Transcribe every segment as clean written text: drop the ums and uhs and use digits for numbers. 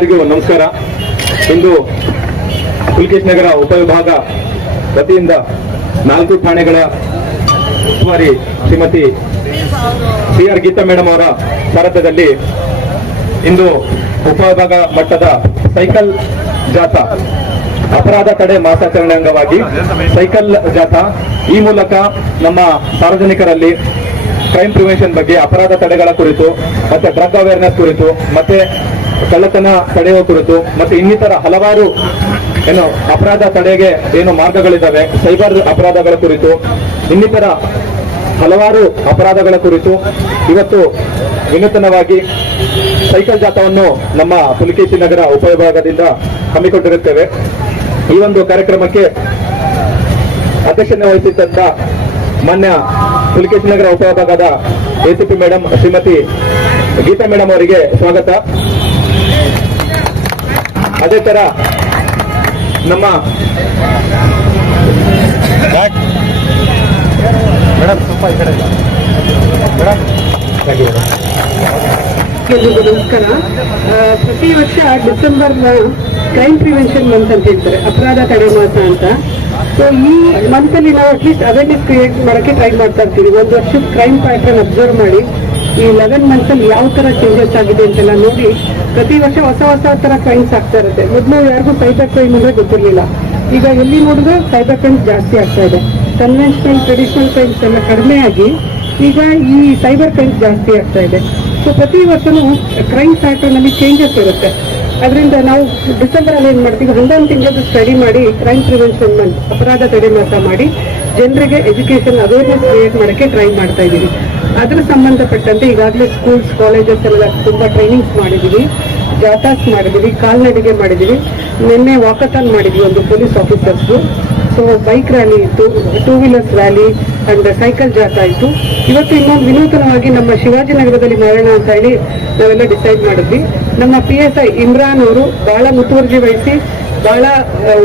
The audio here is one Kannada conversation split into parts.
ಎಲ್ಲರಿಗೂ ನಮಸ್ಕಾರ. ಇಂದು ಪುಲಕೇಶಿ ನಗರ ಉಪವಿಭಾಗ ವತಿಯಿಂದ 4 ಠಾಣೆಗಳ ಉಸ್ತುವಾರಿ ಶ್ರೀಮತಿ CR ಗೀತಾ ಮೇಡಮ್ ಅವರ ಸಾರಥ್ಯದಲ್ಲಿ ಇಂದು ಉಪವಿಭಾಗ ಮಟ್ಟದ ಸೈಕಲ್ ಜಾಥಾ ಅಪರಾಧ ತಡೆ ಮಾಸಾಚರಣೆ ಅಂಗವಾಗಿ ಸೈಕಲ್ ಜಾಥಾ ಈ ಮೂಲಕ ನಮ್ಮ ಸಾರ್ವಜನಿಕರಲ್ಲಿ ಕ್ರೈಮ್ ಪ್ರಿವೆನ್ಷನ್ ಬಗ್ಗೆ, ಅಪರಾಧ ತಡೆಗಳ ಕುರಿತು, ಮತ್ತೆ ಡ್ರಗ್ ಅವೇರ್ನೆಸ್ ಕುರಿತು, ಮತ್ತೆ ಕಳ್ಳತನ ತಡೆಯುವ ಕುರಿತು, ಮತ್ತೆ ಇನ್ನಿತರ ಹಲವಾರು ಅಪರಾಧ ತಡೆಗೆ ಏನು ಮಾರ್ಗಗಳಿದ್ದಾವೆ, ಸೈಬರ್ ಅಪರಾಧಗಳ ಕುರಿತು, ಇನ್ನಿತರ ಹಲವಾರು ಅಪರಾಧಗಳ ಕುರಿತು ಇವತ್ತು ವಿನೂತನವಾಗಿ ಸೈಕಲ್ ಜಾಥಾವನ್ನು ನಮ್ಮ ಪುಲಕೇಶಿ ನಗರ ಉಪವಿಭಾಗದಿಂದ ಹಮ್ಮಿಕೊಂಡಿರುತ್ತೇವೆ. ಈ ಒಂದು ಕಾರ್ಯಕ್ರಮಕ್ಕೆ ಅಧ್ಯಕ್ಷತೆ ವಹಿಸಿದ್ದಂತ ಮಾನ್ಯ ಪುಲಕೇಶಿ ನಗರ ಉಪವಿಭಾಗದ ACP madam Shrimati Geetha madam ಅವರಿಗೆ ಸ್ವಾಗತ. ಅದೇ ತರ ನಮ್ಮ ನಮಸ್ಕಾರ. ಪ್ರತಿ ವರ್ಷ ಡಿಸೆಂಬರ್ನ ಕ್ರೈಮ್ ಪ್ರಿವೆನ್ಷನ್ ಮಂತ್ ಅಂತ ಹೇಳ್ತಾರೆ, ಅಪರಾಧ ತಡೆ ಮಾಸ ಅಂತ. ಸೊ ಈ ಮಂತ್ ಅಲ್ಲಿ ನಾವು ಅಟ್ಲೀಸ್ಟ್ ಅವೇರ್ನೆಸ್ ಕ್ರಿಯೇಟ್ ಮಾಡೋಕ್ಕೆ ಟ್ರೈ ಮಾಡ್ತಾ ಇರ್ತೀವಿ. ಒಂದು ವರ್ಷದ ಕ್ರೈಮ್ ಪ್ಯಾಟರ್ನ್ ಅಬ್ಸರ್ವ್ ಮಾಡಿ ಈ 11 ಮಂತ್ಸ್ ಅಲ್ಲಿ ಯಾವ ತರ ಚೇಂಜಸ್ ಆಗಿದೆ ಅಂತೆಲ್ಲ ನೋಡಿ ಪ್ರತಿ ವರ್ಷ ಹೊಸ ತರ ಕ್ರೈಮ್ಸ್ ಆಗ್ತಾ ಇರುತ್ತೆ. ಮೊದಲು ಯಾರಿಗೂ ಸೈಬರ್ ಕ್ರೈಮ್ ಅಂದ್ರೆ ಗೊತ್ತಿರಲಿಲ್ಲ. ಈಗ ಎಲ್ಲಿ ನೋಡಿದ್ರೆ ಸೈಬರ್ ಕ್ರೈಮ್ಸ್ ಜಾಸ್ತಿ ಆಗ್ತಾ ಇದೆ. ಕನ್ವೆನ್ಷನಲ್ ಟ್ರೆಡಿಷನಲ್ ಕ್ರೈಮ್ಸ್ ಎಲ್ಲ ಕಡಿಮೆ ಆಗಿ ಈಗ ಈ ಸೈಬರ್ ಕ್ರೈಮ್ಸ್ ಜಾಸ್ತಿ ಆಗ್ತಾ ಇದೆ. ಸೊ ಪ್ರತಿ ವರ್ಷನೂ ಕ್ರೈಮ್ ಪ್ಯಾಟರ್ನ್ ಅಲ್ಲಿ ಚೇಂಜಸ್ ಇರುತ್ತೆ. ಅದರಿಂದ ನಾವು ಡಿಸೆಂಬರ್ ಅಲ್ಲಿ ಏನ್ ಮಾಡ್ತೀವಿ, 11 ತಿಂಗಳು ಸ್ಟಡಿ ಮಾಡಿ ಕ್ರೈಮ್ ಪ್ರಿವೆನ್ಷನ್ ಮಂತ್ ಅಪರಾಧ ತಡೆ ಮಾಸ ಮಾಡಿ ಜನರಿಗೆ ಎಜುಕೇಶನ್ ಅವೇರ್ನೆಸ್ ಕ್ರಿಯೇಟ್ ಮಾಡೋಕ್ಕೆ ಟ್ರೈ ಮಾಡ್ತಾ ಇದ್ದೀವಿ. ಅದ್ರ ಸಂಬಂಧಪಟ್ಟಂತೆ ಈಗಾಗಲೇ ಸ್ಕೂಲ್ಸ್ ಕಾಲೇಜಸ್ ಎಲ್ಲ ತುಂಬಾ ಟ್ರೈನಿಂಗ್ಸ್ ಮಾಡಿದೀವಿ, ಜಾಥಾಸ್ ಮಾಡಿದೀವಿ, ಕಾಲ್ನಡಿಗೆ ಮಾಡಿದೀವಿ. ನಿನ್ನೆ ವಾಕಥಾನ್ ಮಾಡಿದ್ವಿ ಒಂದು police officers. So bike rally ಇತ್ತು, 2 ವೀಲರ್ಸ್ ರ್ಯಾಲಿ ಅಂಡ್ ಸೈಕಲ್ ಜಾಥಾ ಇತ್ತು. ಇವತ್ತು ಇನ್ನೊಂದು ವಿನೂತನವಾಗಿ ನಮ್ಮ ಶಿವಾಜಿನಗರದಲ್ಲಿ ಮಾಡೋಣ ಅಂತ ಹೇಳಿ ನಾವೆಲ್ಲ ಡಿಸೈಡ್ ಮಾಡಿದ್ವಿ. ನಮ್ಮ PSI ಇಮ್ರಾನ್ ಅವರು ಬಹಳ ಮುತುವರ್ಜಿ ವಹಿಸಿ ಬಹಳ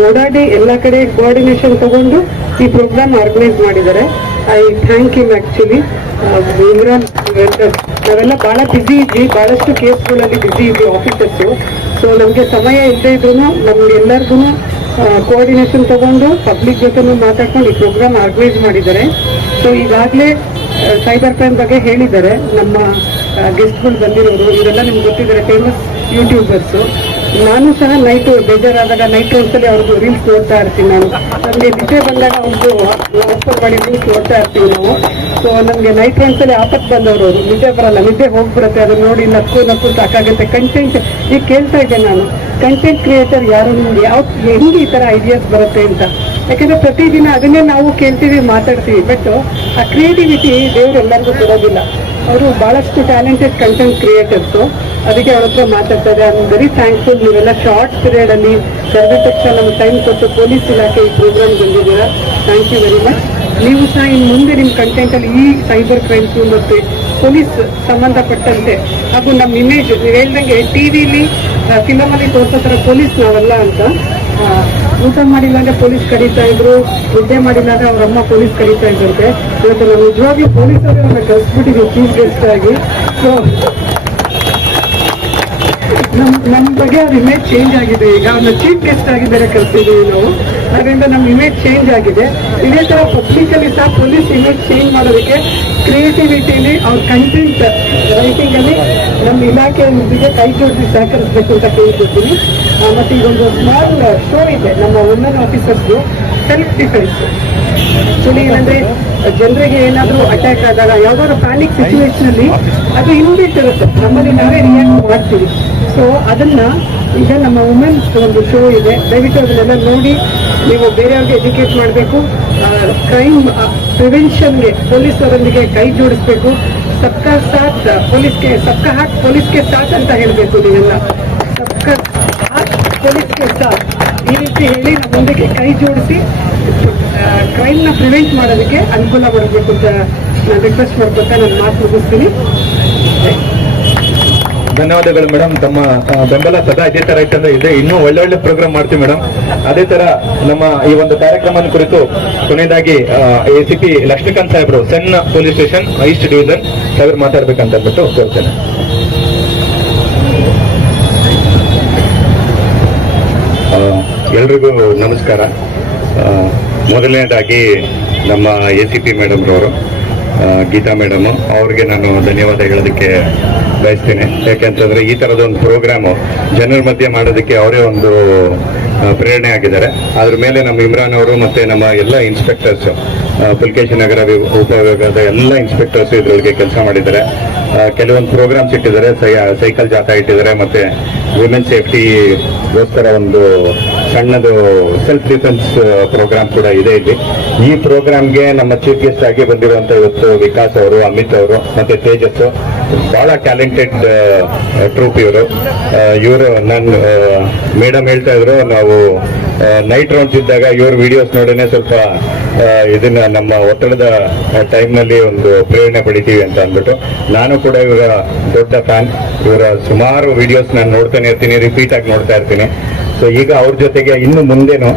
ಓಡಾಡಿ ಎಲ್ಲ ಕಡೆ ಕೋಆರ್ಡಿನೇಷನ್ ತಗೊಂಡು ಈ ಪ್ರೋಗ್ರಾಮ್ ಆರ್ಗನೈಸ್ ಮಾಡಿದ್ದಾರೆ. I thank him actually Imran. ನಾವೆಲ್ಲ ಬಹಳ ಬ್ಯುಸಿ ಇದ್ವಿ, ಬಹಳಷ್ಟು ಕೇಸ್ಗಳಲ್ಲಿ ಬ್ಯುಸಿ ಇದ್ವಿ ಆಫೀಸರ್ಸು. ಸೊ ನಮಗೆ ಸಮಯ ಇಲ್ಲದೆ ಇದ್ರು ನಮ್ಗೆಲ್ಲರಿಗೂ ಕೋಆರ್ಡಿನೇಷನ್ ತಗೊಂಡು ಪಬ್ಲಿಕ್ ಜೊತೆನೂ ಮಾತಾಡ್ಕೊಂಡು ಈ ಪ್ರೋಗ್ರಾಮ್ ಆರ್ಗನೈಸ್ ಮಾಡಿದ್ದಾರೆ. ಸೊ ಈಗಾಗಲೇ ಸೈಬರ್ ಕ್ರೈಮ್ ಬಗ್ಗೆ ಹೇಳಿದ್ದಾರೆ ನಮ್ಮ ಗೆಸ್ಟ್ಗಳು ಬಂದಿರೋರು. ಇವರೆಲ್ಲ ನಿಮ್ಗೆ ಗೊತ್ತಿದ್ದಾರೆ, ಫೇಮಸ್ ಯೂಟ್ಯೂಬರ್ಸು. ನಾನು ಸಹ ನೈಟ್ ಬೇಜಾರಾದಾಗ ನೈಟ್ ಒಂದ್ಸಲಿ ಅವ್ರದ್ದು ರೀಲ್ಸ್ ನೋಡ್ತಾ ಇರ್ತೀನಿ. ನಮಗೆ ನಿದ್ದೆ ಬಂದಾಗ ಅವ್ರದ್ದು ಓಪನ್ ಮಾಡಿ ರೀಲ್ಸ್ ನೋಡ್ತಾ ಇರ್ತೀವಿ ನಾವು. ಸೊ ನಮಗೆ ನೈಟ್ ಒಂದ್ಸಲಿ ಆಪತ್ತು ಬಂದವರು, ನಿದ್ದೆ ಬರಲ್ಲ, ನಿದ್ದೆ ಹೋಗ್ಬಿಡುತ್ತೆ. ಅದನ್ನ ನೋಡಿ ನಕ್ಕು ಸಾಕಾಗುತ್ತೆ. ಕಂಟೆಂಟ್ ಈಗ ಕೇಳ್ತಾ ಇದ್ದೆ ನಾನು, ಕಂಟೆಂಟ್ ಕ್ರಿಯೇಟರ್ ಯಾರು, ನಿಮ್ಗೆ ಹೆಂಗೆ ಈ ತರ ಐಡಿಯಾಸ್ ಬರುತ್ತೆ ಅಂತ. ಯಾಕಂದ್ರೆ ಪ್ರತಿದಿನ ಅದನ್ನೇ ನಾವು ಕೇಳ್ತೀವಿ, ಮಾತಾಡ್ತೀವಿ. ಬಟ್ ಆ ಕ್ರಿಯೇಟಿವಿಟಿ ದೇವ್ರು ಎಲ್ಲರಿಗೂ ಕೊಡೋದಿಲ್ಲ. ಅವರು ಬಹಳಷ್ಟು ಟ್ಯಾಲೆಂಟೆಡ್ ಕಂಟೆಂಟ್ ಕ್ರಿಯೇಟರ್ಸು. ಅದಕ್ಕೆ ಅವ್ರ ಹತ್ರ ಮಾತಾಡ್ತಾ ಇದೆ. I am very thankful. ನೀವೆಲ್ಲ ಶಾರ್ಟ್ ಪೀರಿಯಡ್ ಅಲ್ಲಿ ಕರೆದ ತಕ್ಷಣ ನಮ್ಗೆ ಟೈಮ್ ಕೊಟ್ಟು ಪೊಲೀಸ್ ಇಲಾಖೆ ಈ ಪ್ರೋಗ್ರಾಮ್ ಬಂದಿದ್ದೀರಾ. Thank you very much. ನೀವು ಸಹ ಇನ್ನು ಮುಂದೆ ನಿಮ್ಮ ಕಂಟೆಂಟ್ ಅಲ್ಲಿ ಈ ಸೈಬರ್ ಕ್ರೈಮ್ಸ್ ಮತ್ತೆ ಪೊಲೀಸ್ ಸಂಬಂಧಪಟ್ಟಂತೆ ಹಾಗೂ ನಮ್ಮ ಇಮೇಜ್ ನೀವು ಹೇಳ್ದಂಗೆ ಟಿವಿಲಿ ಫಿಲಮಲ್ಲಿ ತೋರಿಸೋ ಥರ ಪೊಲೀಸ್ ನಾವಲ್ಲ ಅಂತ. ಊಟ ಮಾಡಿಲ್ಲ ಅಂದ್ರೆ ಪೊಲೀಸ್ ಕರೀತಾ ಇದ್ರು, ನಿದ್ದೆ ಮಾಡಿಲ್ಲ ಅಂದ್ರೆ ಅವ್ರ ಅಮ್ಮ ಪೊಲೀಸ್ ಕರೀತಾ ಇದ್ರಂತೆ. ಇವತ್ತು ನಾವು ನಿಜವಾಗಿ ಪೊಲೀಸರು ಅವ್ರನ್ನ ಕಳಿಸ್ಬಿಟ್ಟಿದ್ವಿ ಚೀಫ್ ಗೆಸ್ಟ್ ಆಗಿ. ಸೊ ನಮ್ಮ ಬಗ್ಗೆ ಅವ್ರ ಇಮೇಜ್ ಚೇಂಜ್ ಆಗಿದೆ. ಈಗ ಅವ್ರನ್ನ ಚೀಫ್ ಗೆಸ್ಟ್ ಆಗಿ ಬೇರೆ ಕಳಿಸಿದ್ದೀವಿ ನಾವು. ಅದರಿಂದ ನಮ್ಮ ಇಮೇಜ್ ಚೇಂಜ್ ಆಗಿದೆ. ಇದೇ ತರ ಪಬ್ಲಿಕ್ ಅಲ್ಲಿ ಸಹ ಪೊಲೀಸ್ ಇಮೇಜ್ ಚೇಂಜ್ ಮಾಡೋದಕ್ಕೆ ಕ್ರಿಯೇಟಿವಿಟಿಲಿ ಅವ್ರ ಕಂಟೆಂಟ್ ರೈಟಿಂಗ್ ಅಲ್ಲಿ ನಮ್ಮ ಇಲಾಖೆಯೊಂದಿಗೆ ಕೈ ಜೋಡಿಸಿ ಸಹಕರಿಸಬೇಕು ಅಂತ ಕೇಳ್ತಿದ್ದೀನಿ. ಮತ್ತೆ ಇದೊಂದು ಸ್ಮಾಲ್ ಶೋ ಇದೆ ನಮ್ಮ ವುಮೆನ್ ಆಫೀಸರ್ಸ್ದು, ಸೆಲ್ಫ್ ಡಿಫೆನ್ಸ್. ಆಕ್ಚುಲಿ ಏನಂದ್ರೆ ಜನರಿಗೆ ಏನಾದರೂ ಅಟ್ಯಾಕ್ ಆದಾಗ ಯಾವ್ದಾದ್ರು ಪ್ಯಾನಿಕ್ ಸಿಚುವೇಶನ್ ಅಲ್ಲಿ ಅದು ಇನ್ಬಿಲ್ಟ್ ಇರುತ್ತೆ, ನಮ್ಮಲ್ಲಿ ನಾವೇ ರಿಯಾಕ್ಟ್ ಮಾಡ್ತೀವಿ. ಸೊ ಅದನ್ನ ಈಗ ನಮ್ಮ ವುಮೆನ್ಸ್ ಒಂದು ಶೋ ಇದೆ, ದಯವಿಟ್ಟು ಅದನ್ನೆಲ್ಲ ನೋಡಿ ನೀವು ಬೇರೆಯವ್ರಿಗೆ ಎಜುಕೇಟ್ ಮಾಡಬೇಕು. ಕ್ರೈಮ್ ಪ್ರಿವೆನ್ಷನ್ಗೆ ಪೊಲೀಸರೊಂದಿಗೆ ಕೈ ಜೋಡಿಸ್ಬೇಕು. ಸಬ್ಕಾ ಸಾಥ್ ಪೊಲೀಸ್ಗೆ, ಸಬ್ಕಾ ಹಾತ್ ಪೊಲೀಸ್ಗೆ ಸಾಥ್ ಅಂತ ಹೇಳಬೇಕು ನೀವೆಲ್ಲ. ಸಬ್ಕಾ ಹಾತ್ ಪೊಲೀಸ್ಗೆ ಸಾಥ್ ಈ ರೀತಿ ಹೇಳಿ ನಮ್ಮೊಂದಿಗೆ ಕೈ ಜೋಡಿಸಿ ಕ್ರೈಮ್ನ ಪ್ರಿವೆಂಟ್ ಮಾಡೋದಕ್ಕೆ ಅನುಕೂಲ ಮಾಡಬೇಕು ಅಂತ ನಾನು ರಿಕ್ವೆಸ್ಟ್ ಮಾಡ್ಕೊತಾ ನನ್ನ ಮಾತು ಮುಗಿಸ್ತೀನಿ. ಧನ್ಯವಾದಗಳು ಮೇಡಮ್. ತಮ್ಮ ಬೆಂಬಲ ಸದಾ ಇದೇ ತರ ಇದೆ. ಇನ್ನೂ ಒಳ್ಳೊಳ್ಳೆ ಪ್ರೋಗ್ರಾಮ್ ಮಾಡ್ತೀವಿ ಮೇಡಮ್. ಅದೇ ತರ ನಮ್ಮ ಈ ಒಂದು ಕಾರ್ಯಕ್ರಮ ಕುರಿತು ಕೊನೆಯದಾಗಿ ACP ಲಕ್ಷ್ಮೀಕಾಂತ್ ಸಾಹೇಬ್ರು, ಸಣ್ಣ ಪೊಲೀಸ್ ಸ್ಟೇಷನ್ ಈಸ್ಟ್ ಡಿವಿಷನ್ ಸಾಹೇಬ್ರು ಮಾತಾಡ್ಬೇಕಂತ ಅಂದ್ಬಿಟ್ಟು ಕೋರ್ತೇನೆ. ಎಲ್ರಿಗೂ ನಮಸ್ಕಾರ. ಮೊದಲನೇದಾಗಿ ನಮ್ಮ ACP ಮೇಡಮ್ರವರು, ಗೀತಾ ಮೇಡಮ್ ಅವ್ರಿಗೆ ನಾನು ಧನ್ಯವಾದ ಹೇಳೋದಕ್ಕೆ ಬಯಸ್ತೇನೆ. ಯಾಕೆಂತಂದರೆ ಈ ಥರದೊಂದು ಪ್ರೋಗ್ರಾಮು ಜನರ ಮಧ್ಯೆ ಮಾಡೋದಕ್ಕೆ ಅವರೇ ಒಂದು ಪ್ರೇರಣೆ ಆಗಿದ್ದಾರೆ. ಅದ್ರ ಮೇಲೆ ನಮ್ಮ ಇಮ್ರಾನ್ ಅವರು ಮತ್ತು ನಮ್ಮ ಎಲ್ಲ ಇನ್ಸ್ಪೆಕ್ಟರ್ಸು, ಪುಲ್ಕೇಶಿ ನಗರ ಉಪವಿಭಾಗದ ಎಲ್ಲ ಇನ್ಸ್ಪೆಕ್ಟರ್ಸ್ ಇದರೊಳಗೆ ಕೆಲಸ ಮಾಡಿದ್ದಾರೆ. ಕೆಲವೊಂದು ಪ್ರೋಗ್ರಾಮ್ಸ್ ಇಟ್ಟಿದ್ದಾರೆ, ಸೈಕಲ್ ಜಾಥಾ ಇಟ್ಟಿದ್ದಾರೆ, ಮತ್ತು ವುಮೆನ್ ಸೇಫ್ಟಿಗೋಸ್ಕರ ಒಂದು ಸಣ್ಣದು ಸೆಲ್ಫ್ ಡಿಫೆನ್ಸ್ ಪ್ರೋಗ್ರಾಮ್ ಕೂಡ ಇದೆ ಇಲ್ಲಿ. ಈ ಪ್ರೋಗ್ರಾಮ್ಗೆ ನಮ್ಮ ಚೀಫ್ ಗೆಸ್ಟ್ ಆಗಿ ಬಂದಿರುವಂಥ ಇವತ್ತು ವಿಕಾಸ್ ಅವರು, ಅಮಿತ್ ಅವರು ಮತ್ತು ತೇಜಸ್, ಭಾಳ ಟ್ಯಾಲೆಂಟೆಡ್ ಟ್ರೂಪ್ ಇವರು ನನ್ನ ಮೇಡಮ್ ಹೇಳ್ತಾ ಇದ್ರು, ನಾವು ನೈಟ್ ರೌಂಡ್ಸ್ ಇದ್ದಾಗ ಇವ್ರ ವಿಡಿಯೋಸ್ ನೋಡೇನೆ ಸ್ವಲ್ಪ ಇದನ್ನ ನಮ್ಮ ಒತ್ತಡದ ಟೈಮ್ನಲ್ಲಿ ಒಂದು ಪ್ರೇರಣೆ ಪಡಿತೀವಿ ಅಂತ ಅಂದ್ಬಿಟ್ಟು, ನಾನು ಕೂಡ ಇವರ ದೊಡ್ಡ ಫ್ಯಾನ್. ಇವರ ಸುಮಾರು ವಿಡಿಯೋಸ್ ನಾನು ನೋಡ್ತಾನೆ ಇರ್ತೀನಿ, ರಿಪೀಟ್ ಆಗಿ ನೋಡ್ತಾ ಇರ್ತೀನಿ. ಸೊ ಈಗ ಅವ್ರ ಜೊತೆಗೆ ಇನ್ನು ಮುಂದೇನು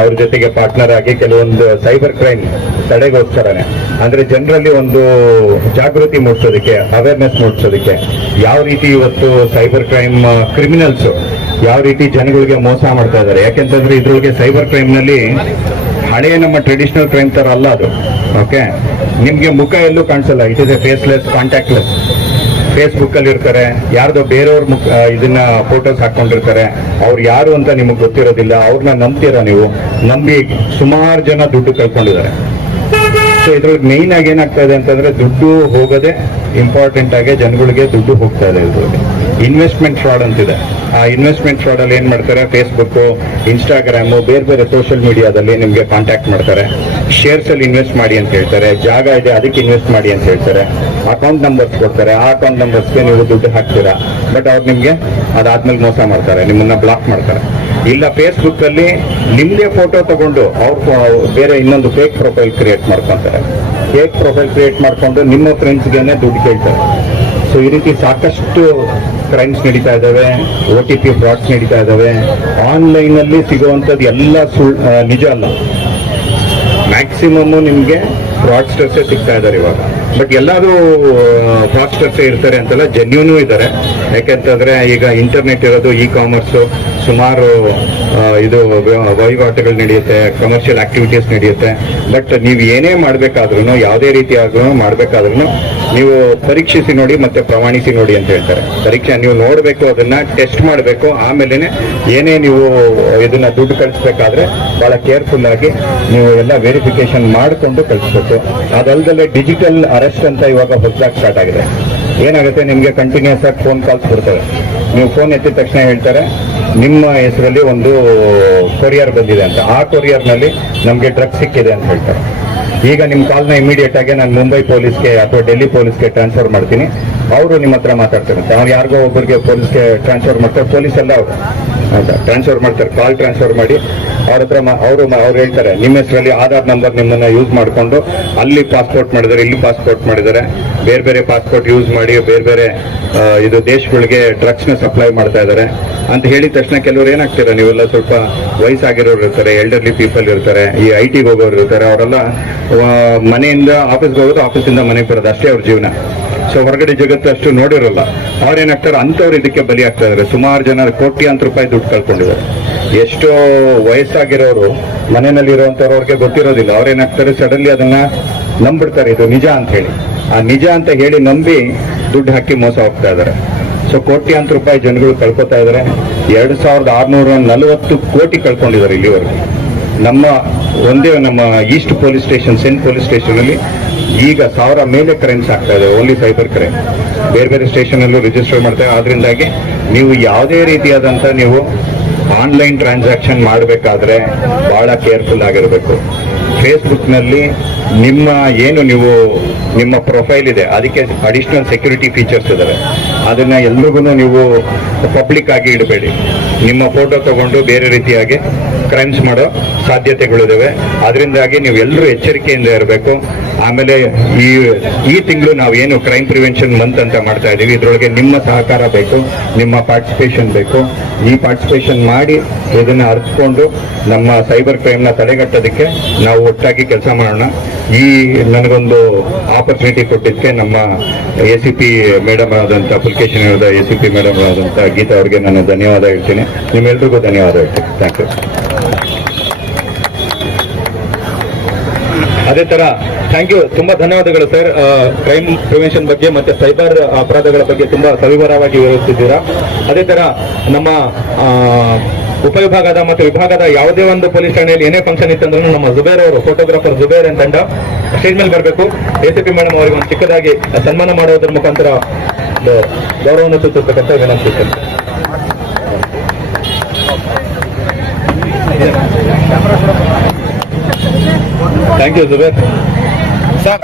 ಅವ್ರ ಜೊತೆಗೆ ಪಾರ್ಟ್ನರ್ ಆಗಿ ಕೆಲವೊಂದು ಸೈಬರ್ ಕ್ರೈಮ್ ತಡೆಗೋಸ್ಕರನೇ, ಅಂದ್ರೆ ಜನರಲ್ಲಿ ಒಂದು ಜಾಗೃತಿ ಮೂಡಿಸೋದಕ್ಕೆ, ಅವೇರ್ನೆಸ್ ಮೂಡಿಸೋದಕ್ಕೆ, ಯಾವ ರೀತಿ ಇವತ್ತು ಸೈಬರ್ ಕ್ರೈಮ್ ಕ್ರಿಮಿನಲ್ಸ್ ಯಾವ ರೀತಿ ಜನಗಳಿಗೆ ಮೋಸ ಮಾಡ್ತಾ ಇದ್ದಾರೆ. ಯಾಕೆಂತಂದ್ರೆ ಇದ್ರೊಳಗೆ ಸೈಬರ್ ಕ್ರೈಮ್ ನಲ್ಲಿ ಹಳೆಯ ನಮ್ಮ ಟ್ರೆಡಿಷನಲ್ ಕ್ರೈಮ್ ತರ ಅಲ್ಲ ಅದು. ಓಕೆ, ನಿಮ್ಗೆ ಮುಖ ಎಲ್ಲೂ ಕಾಣಿಸಲ್ಲ, it is A faceless, contactless. Facebook ಅಲ್ಲಿ ಇರ್ತಾರೆ, ಯಾರ್ದೋ ಬೇರೆಯವ್ರ ಇದನ್ನ ಫೋಟೋಸ್ ಹಾಕೊಂಡಿರ್ತಾರೆ, ಅವ್ರು ಯಾರು ಅಂತ ನಿಮಗೆ ಗೊತ್ತಿರೋದಿಲ್ಲ, ಅವ್ರನ್ನ ನಂಬ್ತೀರಾ ನೀವು, ನಂಬಿ ಸುಮಾರು ಜನ ದುಡ್ಡು ಕಳ್ಕೊಂಡಿದ್ದಾರೆ. ಸೊ ಇದ್ರೊಳಗೆ ಮೇಯ್ನ್ ಆಗಿ ಏನಾಗ್ತಾ ಇದೆ ಅಂತಂದ್ರೆ, ದುಡ್ಡು ಹೋಗೋದೇ ಇಂಪಾರ್ಟೆಂಟ್ ಆಗಿ ಜನಗಳಿಗೆ ದುಡ್ಡು ಹೋಗ್ತಾ ಇದೆ. ಇದ್ರೊಳಗೆ ಇನ್ವೆಸ್ಟ್ಮೆಂಟ್ ಫ್ರಾಡ್ ಅಂತಿದೆ. ಆ ಇನ್ವೆಸ್ಟ್ಮೆಂಟ್ ಫ್ರಾಡ್ ಅಲ್ಲಿ ಏನ್ ಮಾಡ್ತಾರೆ, ಫೇಸ್ಬುಕ್, ಇನ್ಸ್ಟಾಗ್ರಾಮು, ಬೇರೆ ಬೇರೆ ಸೋಷಿಯಲ್ ಮೀಡಿಯಾದಲ್ಲಿ ನಿಮ್ಗೆ ಕಾಂಟ್ಯಾಕ್ಟ್ ಮಾಡ್ತಾರೆ, ಶೇರ್ಸ್ ಅಲ್ಲಿ ಇನ್ವೆಸ್ಟ್ ಮಾಡಿ ಅಂತ ಹೇಳ್ತಾರೆ, ಜಾಗ ಇದೆ ಅದಕ್ಕೆ ಇನ್ವೆಸ್ಟ್ ಮಾಡಿ ಅಂತ ಹೇಳ್ತಾರೆ, ಅಕೌಂಟ್ ನಂಬರ್ಸ್ ಕೊಡ್ತಾರೆ, ಆ ಅಕೌಂಟ್ ನಂಬರ್ಸ್ಗೆ ನೀವು ದುಡ್ಡು ಹಾಕ್ತೀರಾ, ಬಟ್ ಅವ್ರು ನಿಮ್ಗೆ ಅದಾದ್ಮೇಲೆ ಮೋಸ ಮಾಡ್ತಾರೆ, ನಿಮ್ಮನ್ನ ಬ್ಲಾಕ್ ಮಾಡ್ತಾರೆ. ಇಲ್ಲ ಫೇಸ್ಬುಕ್ ಅಲ್ಲಿ ನಿಮ್ದೇ ಫೋಟೋ ತಗೊಂಡು ಅವ್ರು ಬೇರೆ ಇನ್ನೊಂದು ಫೇಕ್ ಪ್ರೊಫೈಲ್ ಕ್ರಿಯೇಟ್ ಮಾಡ್ಕೊಂತಾರೆ. ಫೇಕ್ ಪ್ರೊಫೈಲ್ ಕ್ರಿಯೇಟ್ ಮಾಡ್ಕೊಂಡು ನಿಮ್ಮ ಫ್ರೆಂಡ್ಸ್ಗೆನೆ ದುಡ್ಡು ಕೇಳ್ತಾರೆ. ಸೊ ಈ ರೀತಿ ಸಾಕಷ್ಟು ಕ್ರೈಮ್ಸ್ ನಡೀತಾ ಇದ್ದಾವೆ, OTP ಫ್ರಾಡ್ಸ್ ನಡೀತಾ ಇದ್ದಾವೆ. ಆನ್ಲೈನ್ ಅಲ್ಲಿ ಸಿಗುವಂಥದ್ದು ಎಲ್ಲ ನಿಜ ಅಲ್ಲ, ಮ್ಯಾಕ್ಸಿಮಮ್ ನಿಮ್ಗೆ ಫ್ರಾಡ್ಸ್ಟರ್ಸೇ ಸಿಗ್ತಾ ಇದ್ದಾರೆ ಇವಾಗ. ಬಟ್ ಎಲ್ಲರೂ ಫ್ರಾಡ್ಸ್ಟರ್ಸೇ ಇರ್ತಾರೆ ಅಂತಲ್ಲ, ಜೆನ್ಯೂನು ಇದ್ದಾರೆ. ಯಾಕೆಂತಂದ್ರೆ ಈಗ ಇಂಟರ್ನೆಟ್ ಇರೋದು, ಇ-ಕಾಮರ್ಸು, ಸುಮಾರು ಇದು ವಹಿವಾಟುಗಳು ನಡೆಯುತ್ತೆ, ಕಮರ್ಷಿಯಲ್ ಆಕ್ಟಿವಿಟೀಸ್ ನಡೆಯುತ್ತೆ. ಬಟ್ ನೀವು ಏನೇ ಮಾಡಬೇಕಾದ್ರೂ, ಯಾವುದೇ ರೀತಿಯಾದ್ರೂ ಮಾಡಬೇಕಾದ್ರೂ ನೀವು ಪರೀಕ್ಷಿಸಿ ನೋಡಿ ಮತ್ತೆ ಪ್ರಮಾಣಿಸಿ ನೋಡಿ ಅಂತ ಹೇಳ್ತಾರೆ. ಪರೀಕ್ಷೆ ನೀವು ನೋಡಬೇಕು, ಅದನ್ನ ಟೆಸ್ಟ್ ಮಾಡಬೇಕು, ಆಮೇಲೆ ಏನೇ ನೀವು ಇದನ್ನ ದುಡ್ಡು ಕಳಿಸ್ಬೇಕಾದ್ರೆ ಬಹಳ ಕೇರ್ಫುಲ್ ಆಗಿ ನೀವು ಎಲ್ಲ ವೆರಿಫಿಕೇಶನ್ ಮಾಡಿಕೊಂಡು ಕಳಿಸ್ಬೇಕು. ಅದಲ್ಲದೆ ಡಿಜಿಟಲ್ ಅರೆಸ್ಟ್ ಅಂತ ಇವಾಗ ಹೊಸದಾಗಿ ಸ್ಟಾರ್ಟ್ ಆಗಿದೆ. ಏನಾಗುತ್ತೆ, ನಿಮಗೆ ಕಂಟಿನ್ಯೂಸ್ ಆಗಿ ಫೋನ್ ಕಾಲ್ಸ್ ಬರ್ತವೆ. ನೀವು ಫೋನ್ ಎತ್ತಿದ ತಕ್ಷಣ ಹೇಳ್ತಾರೆ, ನಿಮ್ಮ ಹೆಸರಲ್ಲಿ ಒಂದು ಕೊರಿಯರ್ ಬಂದಿದೆ ಅಂತ. ಆ ಕೊರಿಯರ್ನಲ್ಲಿ ನಮಗೆ ಡ್ರಗ್ಸ್ ಸಿಕ್ಕಿದೆ ಅಂತ ಹೇಳ್ತಾರೆ. ಈಗ ನಿಮ್ಮ ಕಾಲ್ನ ಇಮಿಡಿಯೇಟ್ ಆಗಿ ನಾನು ಮುಂಬೈ ಪೊಲೀಸ್ಗೆ ಅಥವಾ ಡೆಲ್ಲಿ ಪೊಲೀಸ್ಗೆ ಟ್ರಾನ್ಸ್ಫರ್ ಮಾಡ್ತೀನಿ, ಅವರು ನಿಮ್ಮ ಹತ್ರ ಮಾತಾಡ್ತಾರೆ. ಅವ್ರು ಯಾರಿಗೋ ಒಬ್ಬರಿಗೆ ಪೊಲೀಸ್ಗೆ ಟ್ರಾನ್ಸ್ಫರ್ ಮಾಡ್ತಾರೆ, ಪೊಲೀಸ್ ಎಲ್ಲ ಅವರು ಟ್ರಾನ್ಸ್ಫರ್ ಮಾಡ್ತಾರೆ. ಕಾಲ್ ಟ್ರಾನ್ಸ್ಫರ್ ಮಾಡಿ ಅವ್ರ ಹತ್ರ ಅವ್ರು ಹೇಳ್ತಾರೆ, ನಿಮ್ಮ ಹೆಸರಲ್ಲಿ ಆಧಾರ್ ನಂಬರ್ ನಿಮ್ಮನ್ನ ಯೂಸ್ ಮಾಡಿಕೊಂಡು ಅಲ್ಲಿ ಪಾಸ್ಪೋರ್ಟ್ ಮಾಡಿದ್ದಾರೆ, ಇಲ್ಲಿ ಪಾಸ್ಪೋರ್ಟ್ ಮಾಡಿದ್ದಾರೆ, ಬೇರೆ ಬೇರೆ ಪಾಸ್ಪೋರ್ಟ್ ಯೂಸ್ ಮಾಡಿ ಬೇರೆ ಬೇರೆ ಇದು ದೇಶಗಳಿಗೆ ಡ್ರಗ್ಸ್ನ ಸಪ್ಲೈ ಮಾಡ್ತಾ ಇದ್ದಾರೆ ಅಂತ ಹೇಳಿದ ತಕ್ಷಣ ಕೆಲವರು ಏನಾಗ್ತೀರಾ, ನೀವೆಲ್ಲ ಸ್ವಲ್ಪ ವಯಸ್ಸಾಗಿರೋರು ಇರ್ತಾರೆ, ಎಲ್ಡರ್ಲಿ ಪೀಪಲ್ ಇರ್ತಾರೆ, ಈ IT ಹೋಗೋರು ಇರ್ತಾರೆ, ಅವರೆಲ್ಲ ಮನೆಯಿಂದ ಆಫೀಸ್ಗೆ ಹೋಗೋದು, ಆಫೀಸಿಂದ ಮನೆಗೆ ಬರೋದು, ಅಷ್ಟೇ ಅವ್ರ ಜೀವನ. ಸೊ ಹೊರಗಡೆ ಜಗತ್ತು ಅಷ್ಟು ನೋಡಿರಲ್ಲ. ಅವ್ರೇನಾಗ್ತಾರೆ, ಅಂಥವ್ರು ಇದಕ್ಕೆ ಬಲಿ ಆಗ್ತಾ ಇದ್ದಾರೆ. ಸುಮಾರು ಜನ ಕೋಟ್ಯಾಂತರ ರೂಪಾಯಿ ದುಡ್ಡು ಕಳ್ಕೊಂಡಿದ್ದಾರೆ. ಎಷ್ಟೋ ವಯಸ್ಸಾಗಿರೋರು ಮನೆಯಲ್ಲಿ ಇರುವಂತವ್ರು, ಅವ್ರಿಗೆ ಗೊತ್ತಿರೋದಿಲ್ಲ. ಅವ್ರೇನಾಗ್ತಾರೆ, ಸಡನ್ಲಿ ಅದನ್ನ ನಂಬಿಡ್ತಾರೆ, ಇದು ನಿಜ ಅಂತ ಹೇಳಿ. ಆ ನಿಜ ಅಂತ ಹೇಳಿ ನಂಬಿ ದುಡ್ಡು ಹಾಕಿ ಮೋಸ ಹೋಗ್ತಾ ಇದ್ದಾರೆ. ಸೊ ಕೋಟ್ಯಾಂತರ ರೂಪಾಯಿ ಜನಗಳು ಕಳ್ಕೊತಾ ಇದ್ದಾರೆ. 2640 ಕೋಟಿ ಕಳ್ಕೊಂಡಿದ್ದಾರೆ ಇಲ್ಲಿವರೆಗೂ. ನಮ್ಮ east police station, CEN police station ಅಲ್ಲಿ ಈಗ 1000 ಮೇಲೆ ಕ್ರೈಮ್ಸ್ ಆಗ್ತಾ ಇದೆ, ಓನ್ಲಿ ಸೈಬರ್ ಕ್ರೈಮ್. ಬೇರೆ ಬೇರೆ ಸ್ಟೇಷನ್ ಅಲ್ಲೂ ರಿಜಿಸ್ಟರ್ ಮಾಡ್ತಾರೆ. ಆದ್ರಿಂದಾಗಿ ನೀವು ಯಾವುದೇ ರೀತಿಯಾದಂತ ನೀವು ಆನ್ಲೈನ್ ಟ್ರಾನ್ಸಾಕ್ಷನ್ ಮಾಡಬೇಕಾದ್ರೆ ಬಹಳ ಕೇರ್ಫುಲ್ ಆಗಿರಬೇಕು. ಫೇಸ್ಬುಕ್ನಲ್ಲಿ ನಿಮ್ಮ ಪ್ರೊಫೈಲ್ ಇದೆ, ಅದಕ್ಕೆ ಅಡಿಷನಲ್ ಸೆಕ್ಯೂರಿಟಿ ಫೀಚರ್ಸ್ ಇದಾವೆ. ಅದನ್ನ ಎಲ್ರಿಗೂ ನೀವು ಪಬ್ಲಿಕ್ ಆಗಿ ಇಡಬೇಡಿ. ನಿಮ್ಮ ಫೋಟೋ ತಗೊಂಡು ಬೇರೆ ರೀತಿಯಾಗಿ ಕ್ರೈಮ್ಸ್ ಮಾಡೋ ಸಾಧ್ಯತೆಗಳಿದಾವೆ. ಅದರಿಂದಾಗಿ ನೀವು ಎಲ್ಲರೂ ಎಚ್ಚರಿಕೆಯಿಂದ ಇರಬೇಕು. ಆಮೇಲೆ ಈ ತಿಂಗಳು ನಾವು ಏನು ಕ್ರೈಮ್ ಪ್ರಿವೆನ್ಷನ್ ಮಂತ್ ಅಂತ ಮಾಡ್ತಾ ಇದ್ದೀವಿ, ಇದರೊಳಗೆ ನಿಮ್ಮ ಸಹಕಾರ ಬೇಕು, ನಿಮ್ಮ ಪಾರ್ಟಿಸಿಪೇಷನ್ ಬೇಕು. ಈ ಪಾರ್ಟಿಸಿಪೇಷನ್ ಮಾಡಿ ಇದನ್ನ ಅರ್ಥಕೊಂಡು ನಮ್ಮ ಸೈಬರ್ ಕ್ರೈಮ್ನ ತಡೆಗಟ್ಟೋದಕ್ಕೆ ನಾವು ಒಟ್ಟಾಗಿ ಕೆಲಸ ಮಾಡೋಣ. ಈ ನನಗೊಂದು ಆಪರ್ಚುನಿಟಿ ಕೊಟ್ಟಿದ್ದಕ್ಕೆ ನಮ್ಮ ACP ಮೇಡಮ್ ಆದಂಥ ಪುಲ್ಕೇಶನ್ ACP ಮೇಡಮ್ ಆದಂಥ ಗೀತಾ ಅವರಿಗೆ ನಾನು ಧನ್ಯವಾದ ಹೇಳ್ತೀನಿ. ನಿಮ್ಮೆಲ್ರಿಗೂ ಧನ್ಯವಾದ ಹೇಳ್ತೀನಿ. Thank you. ಅದೇ ತರ ಥ್ಯಾಂಕ್ ಯು, ತುಂಬಾ ಧನ್ಯವಾದಗಳು ಸರ್. ಕ್ರೈಮ್ ಪ್ರಿವೆನ್ಷನ್ ಬಗ್ಗೆ ಮತ್ತೆ ಸೈಬರ್ ಅಪರಾಧಗಳ ಬಗ್ಗೆ ತುಂಬಾ ಸವಿವರವಾಗಿ ವಿವರಿಸಿದ್ದೀರಾ. ಅದೇ ತರ ನಮ್ಮ ಉಪವಿಭಾಗದ ಮತ್ತು ವಿಭಾಗದ ಯಾವುದೇ ಒಂದು ಪೊಲೀಸ್ ಠಾಣೆಯಲ್ಲಿ ಏನೇ ಫಂಕ್ಷನ್ ಇತ್ತಂದ್ರೂ ನಮ್ಮ ಜುಬೇರ್ ಅವರು, ಫೋಟೋಗ್ರಾಫರ್ ಜುಬೇರ್ ಅಂತ ತಂಡ ಸ್ಟೇಜ್ ಮೇಲೆ ಬರಬೇಕು. ACP ಮೇಡಮ್ ಅವರಿಗೆ ಒಂದು ಚಿಕ್ಕದಾಗಿ ಸನ್ಮಾನ ಮಾಡುವುದರ ಮುಖಾಂತರ ಗೌರವವನ್ನು ಸೂಚಿಸತಕ್ಕಂಥ ವಿನಂತಿ sir. Thank you Zubair sir.